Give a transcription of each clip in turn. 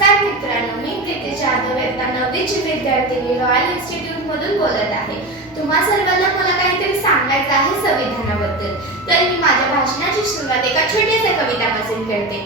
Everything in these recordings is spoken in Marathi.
नमस्कार मित्रांनो, मी प्रीती जाधव इयत्ता 9वीची विद्यार्थिनी रॉयल इन्स्टिट्यूट मधून बोलत आहे। तुम्हा सर्वांना मला काहीतरी सांगायचं आहे संविधानाबद्दल। तर मी माझ्या भाषणाची सुरुवात एका छोट्याशा कवितापासून करते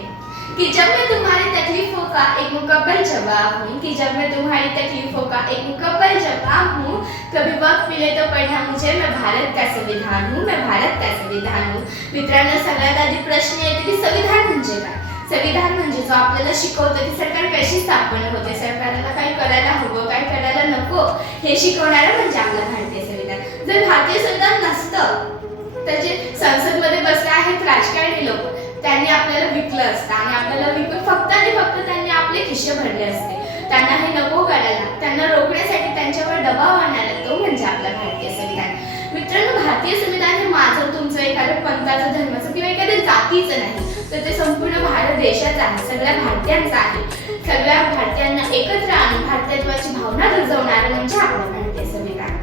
कि जब मैं तुम्हारी तकलीफों का एक मुकम्मल जवाब हूँ, कि जब मैं तुम्हारी तकलीफों का एक मुकम्मल जवाब हूँ, कभी वक्त मिले तो पढ़ना मुझे, मैं भारत का संविधान हूँ, मैं भारत का संविधान हूँ। मित्रांनो, सगळ्यात आधी प्रश्न येतो की संविधान म्हणजे काय? संविधान म्हणजे जो आपल्याला शिकवतो की सरकार कशी स्थापन होते, सरकारला काय करायला हवं, काय करायला नको हे शिकवणारं म्हणजे आपलं भारतीय संविधान। जर भारतीय संविधान नसतं तर जे संसदमध्ये बसले आहेत राजकारणी लोक, त्यांनी आपल्याला विकलं असतं आणि आपल्याला विकून फक्त आणि फक्त त्यांनी आपले खिसे भरले असते। त्यांना हे नको करायला, त्यांना रोखण्यासाठी त्यांच्यावर दबाव आणणारा तो म्हणजे आपला भारतीय संविधान। मित्रांनो, भारतीय संविधान हे माझं तुमचं एखाद्या पंथाचं, धर्माचं किंवा एखाद्या जातीचं नाही, तर ते संपूर्ण भारत देशाचं आहे, सगळ्या भारतीयांचं आहे। सगळ्या भारतीयांना एकत्र आणून भारतत्वाची भावना रुजवणारं म्हणजे आपलं भारतीय संविधान।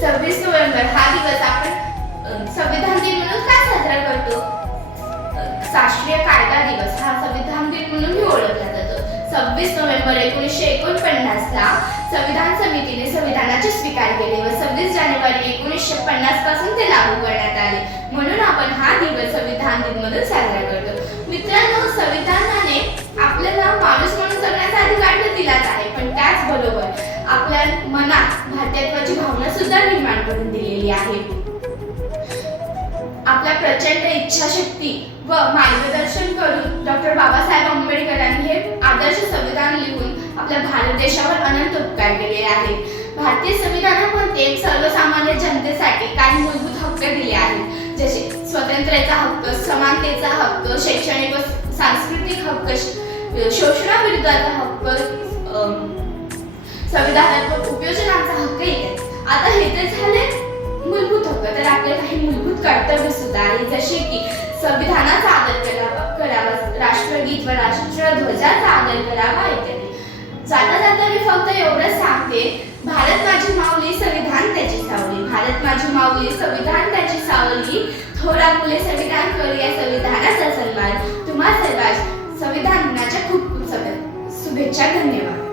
26 नोव्हेंबर हा दिवस आपण संविधान दिन म्हणून का साजरा करतो? राष्ट्रीय कायदा दिवस हा संविधान दिन म्हणूनही ओळखला जातो। 26 नोव्हेंबर 1949 ला संविधान समितीने संविधानाचे स्वीकार केले व 26 जानेवारी 1950 पासून ते लागू करण्यात आले, म्हणून आपण हा दिवस संविधान दिन म्हणून साजरा करतो। मित्रांनो, संविधानाने आपल्याला माणूस म्हणून जगण्याचा अधिकार तर दिलाच आहे, पण त्याचबरोबर आपल्या मनात भारतत्वाची भावना सुद्धा निर्माण करून दिलेली आहे। आपल्या प्रचंड इच्छाशक्ती व मार्गदर्शन करून डॉक्टर बाबासाहेब आंबेडकरांनी हे आदर्श संविधान लिहून आपल्या भारत देशावर अनंत उपकार केले आहेत। भारतीय संविधानामध्ये सर्वसामान्य जनतेसाठी काही मूलभूत हक्क दिले आहेत, जसे स्वातंत्र्याचा हक्क, समानतेचा हक्क, शैक्षणिक व सांस्कृतिक हक्क, शोषणाविरुद्धचा हक्क, संविधानात्मक उपयोजनांचा हक्क इत्यादी। आता हे तर झाले मूलभूत हक्क, तर आपले काही मूलभूत कर्तव्य सुद्धा आहेत, जसे की संविधानाचा आदर करावा, राष्ट्रगीत व राष्ट्रध्वजाचा आदर करावा इत्यादी। जाता जाता मी फक्त एवढंच सांगते, भारत माझी माऊली, संविधान त्याची सावली, भारत माझी माऊली, संविधान त्याची सावली, थोरा मुले संविधान करूया संविधानाचा सन्मान। तुम्हा सर्वांना संविधान दिनाच्या खूप खूप शुभेच्छा। धन्यवाद।